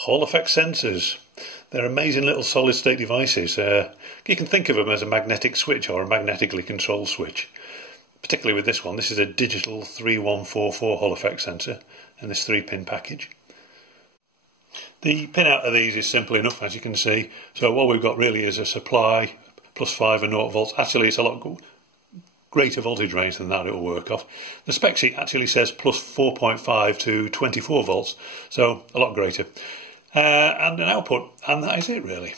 Hall effect sensors. They're amazing little solid state devices. You can think of them as a magnetic switch or a magnetically controlled switch. Particularly with this one, this is a digital 3144 Hall effect sensor in this 3-pin package. The pin out of these is simple enough, as you can see. So what we've got really is a supply +5 and 0 volts. Actually, it's a lot greater voltage range than that it will work off. The spec sheet actually says +4.5 to 24 volts, so a lot greater. And an output, and that is it really.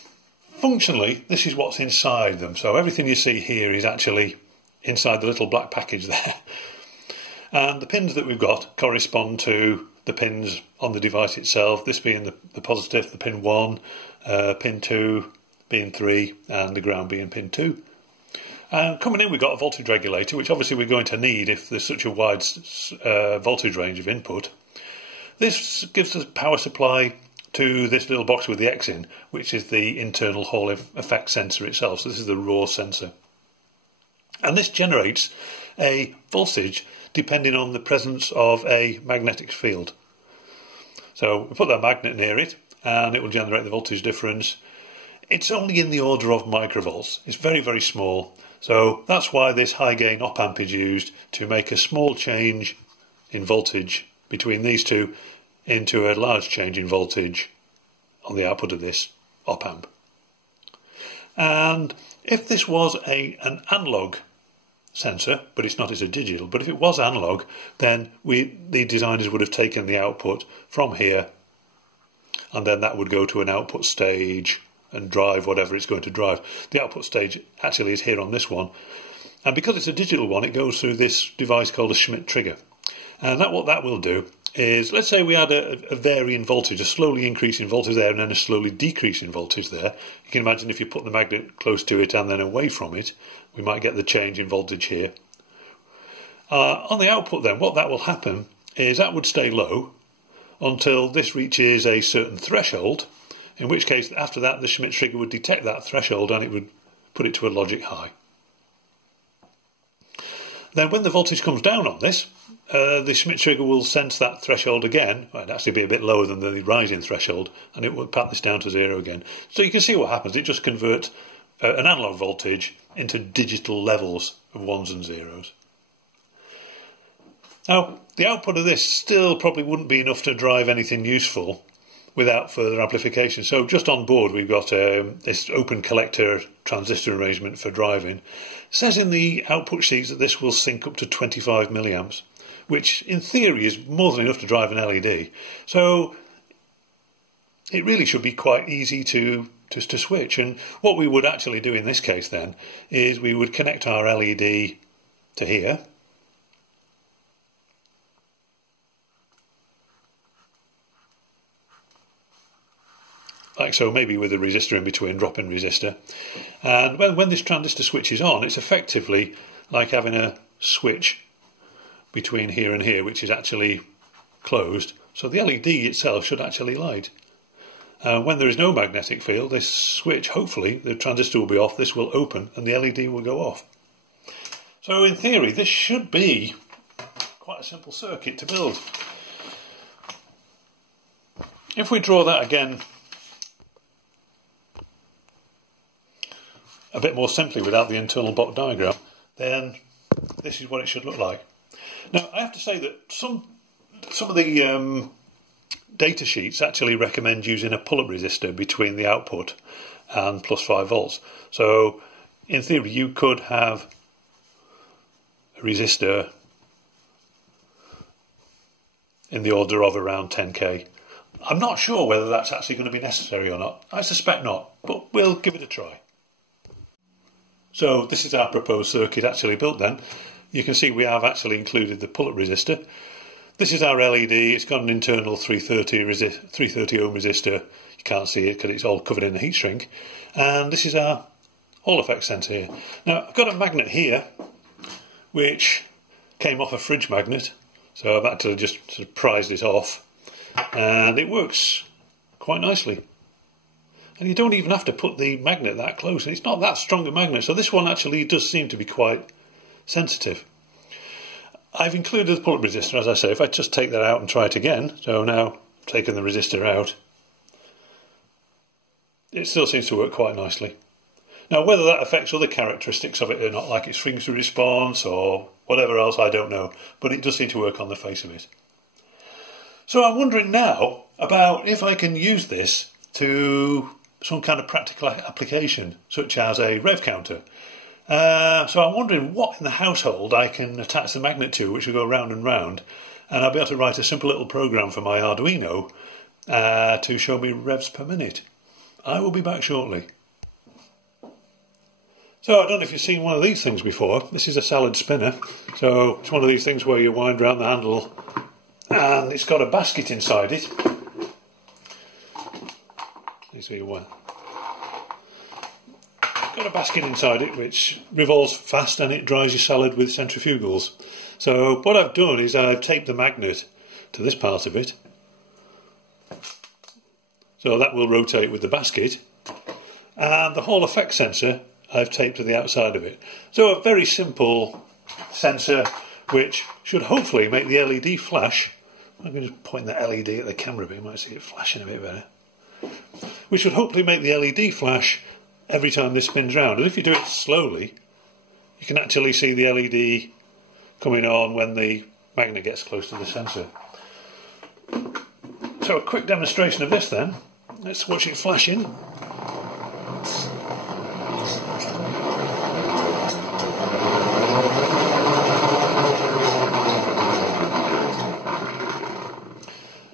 Functionally, this is what's inside them. So everything you see here is actually inside the little black package there. And the pins that we've got correspond to the pins on the device itself, this being the positive, the pin 1, pin 2 being 3, and the ground being pin 2. And coming in, we've got a voltage regulator, which obviously we're going to need if there's such a wide voltage range of input. This gives us power supply to this little box with the X in, which is the internal Hall effect sensor itself. So this is the raw sensor. And this generates a voltage depending on the presence of a magnetic field. So we put that magnet near it and it will generate the voltage difference. It's only in the order of microvolts. It's very, very small. So that's why this high gain op amp is used, to make a small change in voltage between these two into a large change in voltage on the output of this op amp. And if this was an analog sensor, but it's not, it's a digital, but if it was analog, then the designers would have taken the output from here, and then that would go to an output stage and drive whatever it's going to drive. The output stage actually is here on this one, and because it's a digital one, it goes through this device called a Schmitt Trigger. And what that will do is, let's say we had a varying voltage, a slowly increasing voltage there and then a slowly decreasing voltage there. You can imagine if you put the magnet close to it and then away from it, we might get the change in voltage here. On the output then, what that will happen is that would stay low until this reaches a certain threshold, in which case after that the Schmitt Trigger would detect that threshold and it would put it to a logic high. Then when the voltage comes down on this, the Schmitt Trigger will sense that threshold again. Well, it'd actually be a bit lower than the rising threshold, and it will pat this down to 0 again. So you can see what happens. It just converts an analog voltage into digital levels of 1s and 0s. Now, the output of this still probably wouldn't be enough to drive anything useful without further amplification. So just on board we've got this open collector transistor arrangement for driving. It says in the output sheets that this will sync up to 25 milliamps, which in theory is more than enough to drive an LED. So it really should be quite easy to switch. And what we would actually do in this case then is we would connect our LED to here. Like so, maybe with a resistor in between, drop-in resistor. And when this transistor switches on, it's effectively like having a switch between here and here, which is actually closed. So the LED itself should actually light. When there is no magnetic field, this switch, hopefully, the transistor will be off, this will open, and the LED will go off. So in theory, this should be quite a simple circuit to build. If we draw that again a bit more simply without the internal block diagram, then this is what it should look like. Now, I have to say that some of the data sheets actually recommend using a pull-up resistor between the output and +5 volts. So, in theory, you could have a resistor in the order of around 10k. I'm not sure whether that's actually going to be necessary or not. I suspect not, but we'll give it a try. So this is our proposed circuit actually built then. You can see we have actually included the pull-up resistor. This is our LED. It's got an internal 330 ohm resistor. You can't see it because it's all covered in the heat shrink. And this is our Hall effect sensor here. Now I've got a magnet here which came off a fridge magnet. So I've actually just sort of prized it off. And it works quite nicely. And you don't even have to put the magnet that close. It's not that strong a magnet, so this one actually does seem to be quite sensitive. I've included the pull-up resistor, as I say. If I just take that out and try it again, so now taking the resistor out, it still seems to work quite nicely. Now, whether that affects other characteristics of it or not, like its frequency response or whatever else, I don't know, but it does seem to work on the face of it. So I'm wondering now about if I can use this to some kind of practical application, such as a rev counter. So I'm wondering what in the household I can attach the magnet to, which will go round and round, and I'll be able to write a simple little program for my Arduino to show me revs per minute. I will be back shortly. So I don't know if you've seen one of these things before. This is a salad spinner. So it's one of these things where you wind around the handle and it's got a basket inside it. Got a basket inside it which revolves fast and it dries your salad with centrifugals. So what I've done is I've taped the magnet to this part of it. So that will rotate with the basket. And the Hall effect sensor I've taped to the outside of it. So a very simple sensor which should hopefully make the LED flash. I'm going to point the LED at the camera a bit, you might see it flashing a bit better. Which should hopefully make the LED flash every time this spins round. And if you do it slowly, you can actually see the LED coming on when the magnet gets close to the sensor. So a quick demonstration of this then. Let's watch it flashing.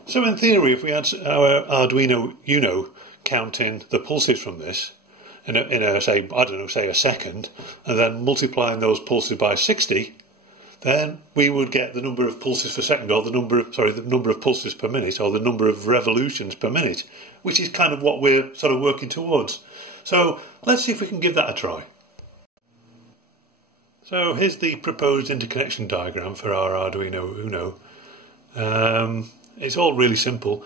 So in theory, if we had our Arduino Uno counting the pulses from this in a say, I don't know, say a second, and then multiplying those pulses by 60, then we would get the number of pulses per second, or the number of pulses per minute, or the number of revolutions per minute, which is kind of what we're sort of working towards. So let's see if we can give that a try. So here's the proposed interconnection diagram for our Arduino Uno. It's all really simple.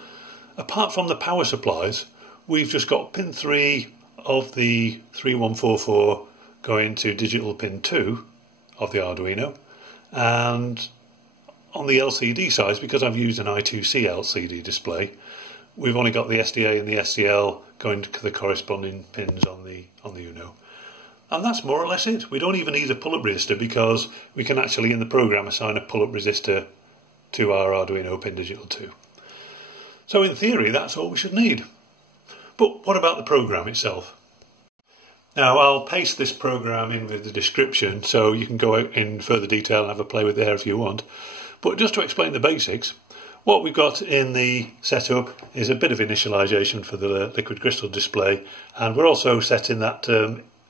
Apart from the power supplies, we've just got pin 3 of the 3144 going to digital pin 2 of the Arduino, and on the LCD side, because I've used an I2C LCD display, we've only got the SDA and the SCL going to the corresponding pins on the Uno. And that's more or less it. We don't even need a pull-up resistor because we can actually in the program assign a pull-up resistor to our Arduino pin digital 2. So in theory that's all we should need. But what about the program itself? Now I'll paste this program in with the description so you can go in further detail and have a play with it there if you want. But just to explain the basics, what we've got in the setup is a bit of initialization for the liquid crystal display, and we're also setting that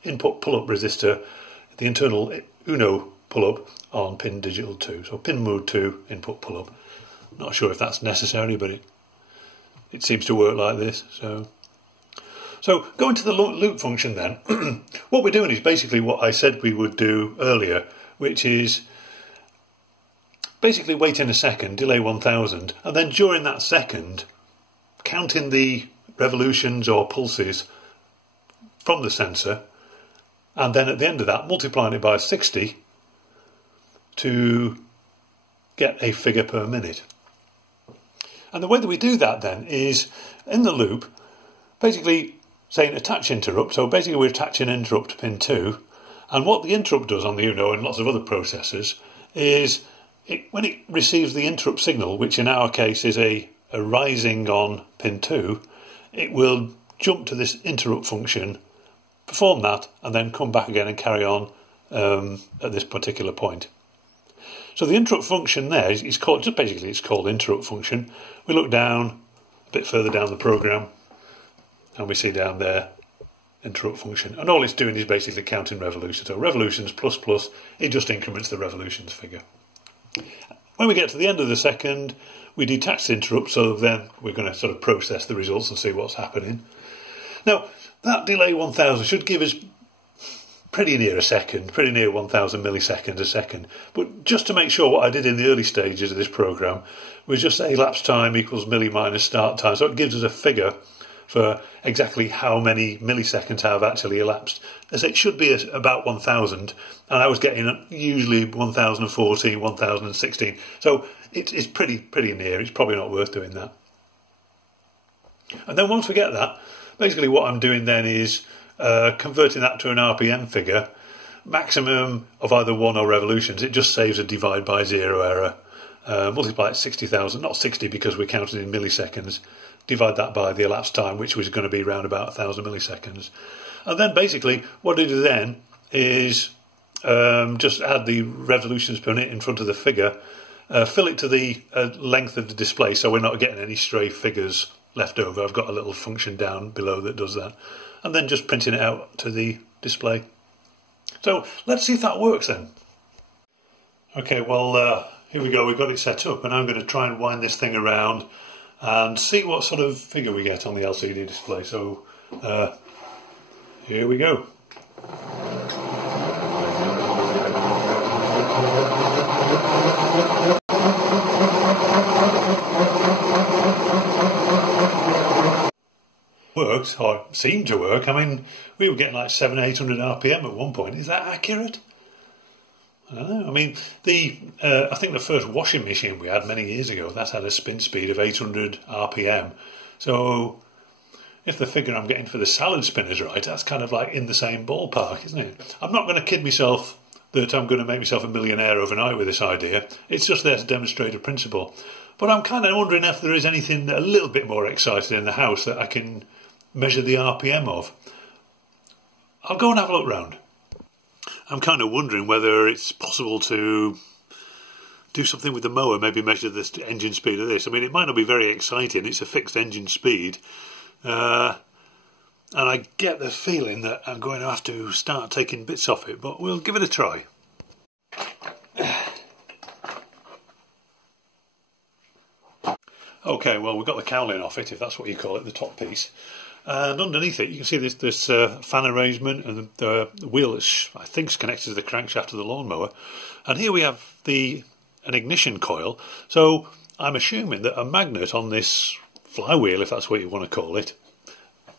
input pull-up resistor, the internal Uno pull-up, on pin digital 2. So pin mode 2 input pull-up. Not sure if that's necessary, but it seems to work like this. So going to the loop function then, what we're doing is basically what I said we would do earlier, which is basically waiting a second, delay 1000, and then during that second counting the revolutions or pulses from the sensor, and then at the end of that multiplying it by 60 to get a figure per minute. And the way that we do that then is in the loop, basically saying attach interrupt. So basically we're attaching interrupt pin 2, and what the interrupt does on the Uno and lots of other processors is when it receives the interrupt signal, which in our case is a rising on pin 2, it will jump to this interrupt function, perform that, and then come back again and carry on at this particular point. So the interrupt function there is called, just basically it's called interrupt function. We look down, a bit further down the program, and we see down there interrupt function. And all it's doing is basically counting revolutions. So revolutions plus plus, it just increments the revolutions figure. When we get to the end of the second, we detach the interrupt, so then we're going to sort of process the results and see what's happening. Now, that delay 1000 should give us pretty near a second, pretty near 1000 milliseconds a second. But just to make sure, what I did in the early stages of this program was just say elapsed time equals milli minus start time. So it gives us a figure for exactly how many milliseconds have actually elapsed. As it should be about 1000, and I was getting usually 1014, 1016. So it's pretty near. It's probably not worth doing that. And then once we get that, basically what I'm doing then is converting that to an RPM figure, maximum of either 1 or revolutions. It just saves a divide by 0 error. Multiply it 60,000, not 60 because we're counting in milliseconds. Divide that by the elapsed time, which was going to be around about 1,000 milliseconds. And then basically what I do then is just add the revolutions per minute in front of the figure, fill it to the length of the display so we're not getting any stray figures left over. I've got a little function down below that does that. And then just printing it out to the display. So let's see if that works then. Okay, well, here we go, we've got it set up, and I'm going to try and wind this thing around and see what sort of figure we get on the LCD display. So here we go. Worked, or seemed to work. I mean, we were getting like 700-800 RPM at one point. Is that accurate? I don't know. I mean, I think the first washing machine we had many years ago, that had a spin speed of 800 RPM. So if the figure I'm getting for the salad spin is right, that's kind of like in the same ballpark, isn't it? I'm not going to kid myself that I'm going to make myself a millionaire overnight with this idea. It's just there to demonstrate a principle. But I'm kind of wondering if there is anything a little bit more exciting in the house that I can measure the RPM of. I'll go and have a look round. I'm kind of wondering whether it's possible to do something with the mower, maybe measure the engine speed of this. I mean, it might not be very exciting, it's a fixed engine speed, and I get the feeling that I'm going to have to start taking bits off it, but we'll give it a try. Okay, well, we've got the cowling off it, if that's what you call it, the top piece. And underneath it, you can see this fan arrangement, and the wheel is, I think, is connected to the crankshaft of the lawnmower. And here we have an ignition coil. So I'm assuming that a magnet on this flywheel, if that's what you want to call it,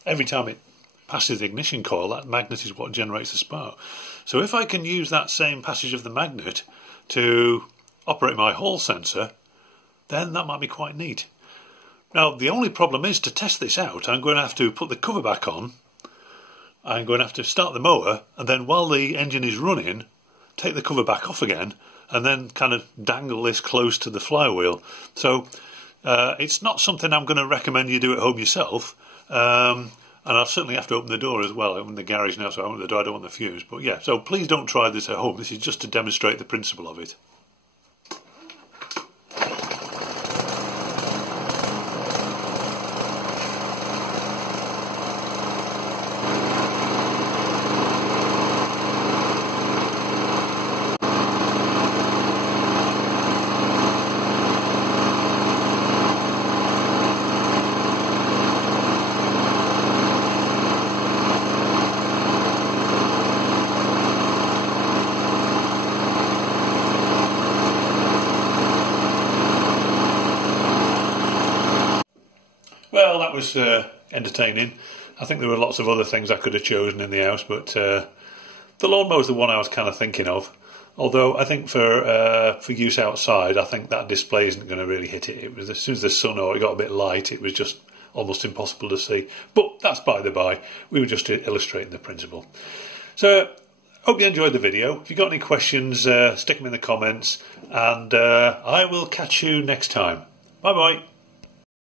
every time it passes the ignition coil, that magnet is what generates the spark. So if I can use that same passage of the magnet to operate my hall sensor, then that might be quite neat. Now, the only problem is, to test this out, I'm going to have to put the cover back on. I'm going to have to start the mower, and then while the engine is running, take the cover back off again, and then kind of dangle this close to the flywheel. So it's not something I'm going to recommend you do at home yourself. And I'll certainly have to open the door as well. I'm in the garage now, so I open the door, I don't want the fumes. But yeah, so please don't try this at home. This is just to demonstrate the principle of it. Well, that was entertaining. I think there were lots of other things I could have chosen in the house, but the lawnmower was the one I was kind of thinking of. Although I think for use outside, I think that display isn't going to really hit it. It was, as soon as the sun or it got a bit light, it was just almost impossible to see. But that's by the by. We were just illustrating the principle. So, hope you enjoyed the video. If you've got any questions, stick them in the comments, and I will catch you next time. Bye bye.